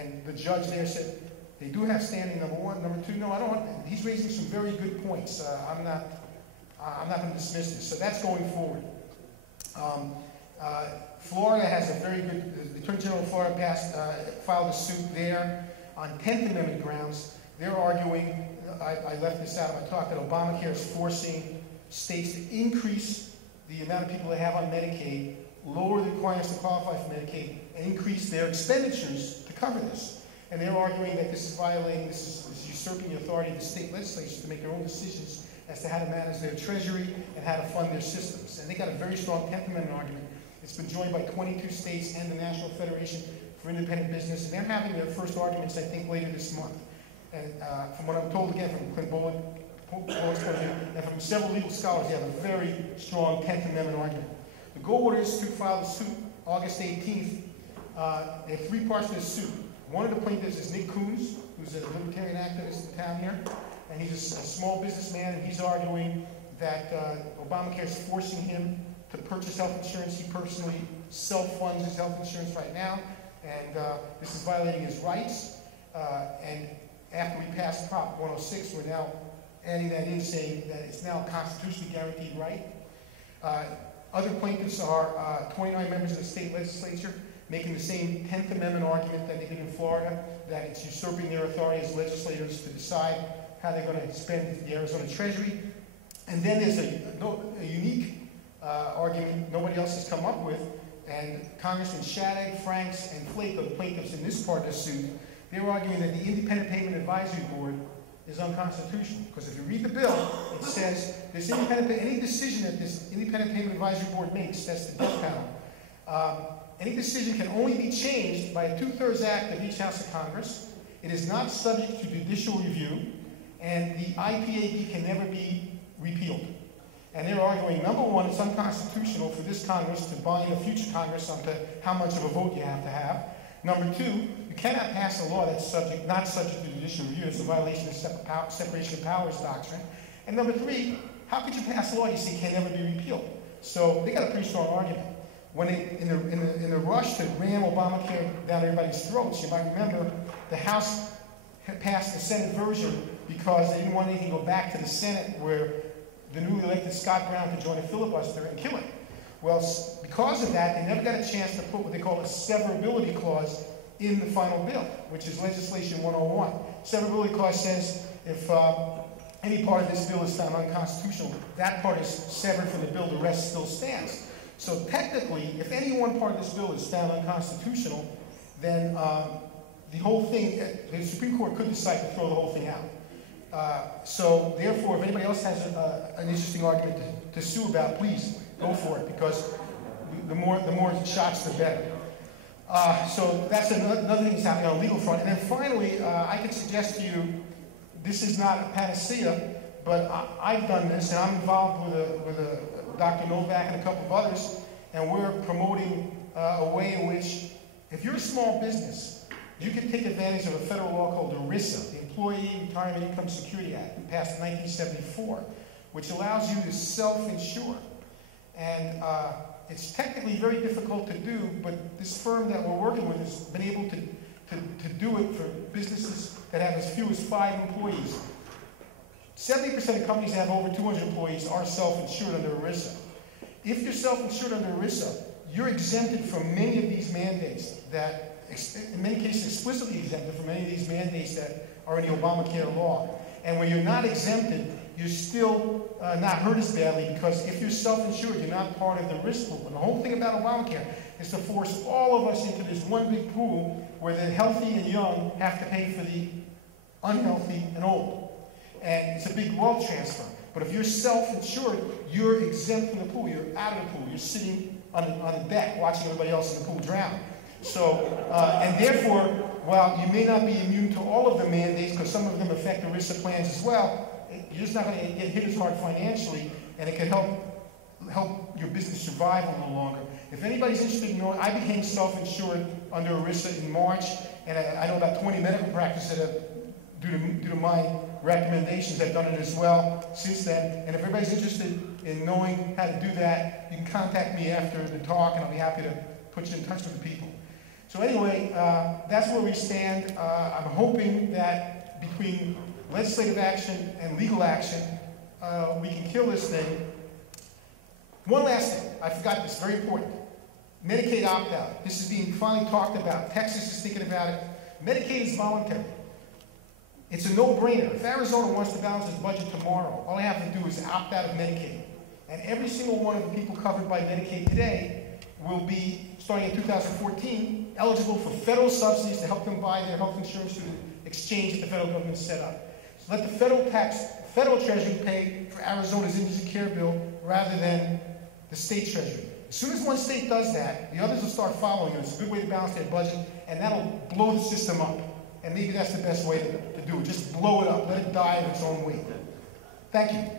And the judge there said, they do have standing, number one. Number two, no, I don't want, he's raising some very good points. I'm not going to dismiss this. So that's going forward. Florida has a very good, the Attorney General of Florida filed a suit there on 10th Amendment grounds. They're arguing, I left this out of my talk, that Obamacare is forcing states to increase the amount of people they have on Medicaid, lower the requirements to qualify for Medicaid, and increase their expenditures to cover this. And they're arguing that this is violating, this is usurping the authority of the state legislatures to make their own decisions as to how to manage their treasury and how to fund their systems. And they got a very strong 10th Amendment argument. It's been joined by 22 states and the National Federation for Independent Business, and they're having their first arguments, I think, later this month. And from what I'm told, again, from Clint Bullock's point of view, and from several legal scholars, they have a very strong 10th Amendment argument. The Goldwater Institute filed a suit August 18th. There are three parts to the suit. One of the plaintiffs is Nick Coons, who's a libertarian activist in town here, and he's a small businessman, and he's arguing that Obamacare is forcing him to purchase health insurance. He personally self-funds his health insurance right now, and this is violating his rights. And after we passed Prop 106, we're now adding that in, saying that it's now a constitutionally guaranteed right. Other plaintiffs are 29 members of the state legislature, making the same 10th Amendment argument that they did in Florida, that it's usurping their authority as legislators to decide how they're going to spend the Arizona Treasury. And then there's a unique argument nobody else has come up with, and Congressman Shadegg, Franks, and Flake are the plaintiffs in this part of the suit. They're arguing that the Independent Payment Advisory Board is unconstitutional, because if you read the bill, it says this any decision that this Independent Payment Advisory Board makes, that's the death panel, any decision can only be changed by a 2/3 act of each House of Congress. It is not subject to judicial review, and the IPAB can never be repealed. And they're arguing, number one, it's unconstitutional for this Congress to bind a future Congress onto how much of a vote you have to have. Number two, you cannot pass a law that's not subject to judicial review. It's a violation of separation of powers doctrine. And number three, how could you pass a law you say can never be repealed? So they got a pretty strong argument. When in the rush to ram Obamacare down everybody's throats, you might remember the House had passed the Senate version because they didn't want anything to go back to the Senate where the newly elected Scott Brown could join a filibuster and kill it. Well, because of that, they never got a chance to put what they call a severability clause in the final bill, which is Legislation 101. Severability clause says if any part of this bill is found unconstitutional, that part is severed from the bill, the rest still stands. So technically, if any one part of this bill is found unconstitutional, then the whole thing, the Supreme Court could decide to throw the whole thing out. So therefore, if anybody else has an interesting argument to sue about, please go for it, because the more shots, the better. So that's another thing that's happening on the legal front. And then finally, I could suggest to you, this is not a panacea, but I've done this, and I'm involved with Dr. Novak and a couple of others, and we're promoting a way in which, if you're a small business, you can take advantage of a federal law called ERISA, the Employee Retirement Income Security Act, passed in 1974, which allows you to self-insure. And it's technically very difficult to do, but this firm that we're working with has been able to do it for businesses that have as few as 5 employees. 70% of companies that have over 200 employees are self-insured under ERISA. If you're self-insured under ERISA, you're exempted from many of these mandates that, in many cases, explicitly exempted from many of these mandates that are in the Obamacare law. And when you're not exempted, you're still not hurt as badly, because if you're self-insured, you're not part of the risk pool. And the whole thing about Obamacare is to force all of us into this one big pool where the healthy and young have to pay for the unhealthy and old. And it's a big wealth transfer. But if you're self-insured, you're exempt from the pool. You're out of the pool. You're sitting on the deck watching everybody else in the pool drown. So, and therefore, while you may not be immune to all of the mandates, because some of them affect ERISA plans as well, you're just not going to get hit as hard financially, and it can help your business survive a little longer. If anybody's interested in knowing, I became self-insured under ERISA in March, and I know about 20 medical practices that have, due to my recommendations, have done it as well since then. And if everybody's interested in knowing how to do that, you can contact me after the talk, and I'll be happy to put you in touch with the people. So anyway, that's where we stand. I'm hoping that between legislative action and legal action, we can kill this thing. One last thing, I forgot this, very important. Medicaid opt-out. This is being finally talked about. Texas is thinking about it. Medicaid is voluntary. It's a no-brainer. If Arizona wants to balance its budget tomorrow, all they have to do is opt out of Medicaid. And every single one of the people covered by Medicaid today will be, starting in 2014, eligible for federal subsidies to help them buy their health insurance through the exchange that the federal government set up. So let the federal treasury pay for Arizona's indigent care bill rather than the state treasury. As soon as one state does that, the others will start following. It's a good way to balance their budget, and that'll blow the system up. And maybe that's the best way to do it. Just blow it up. Let it die of its own weight. Thank you.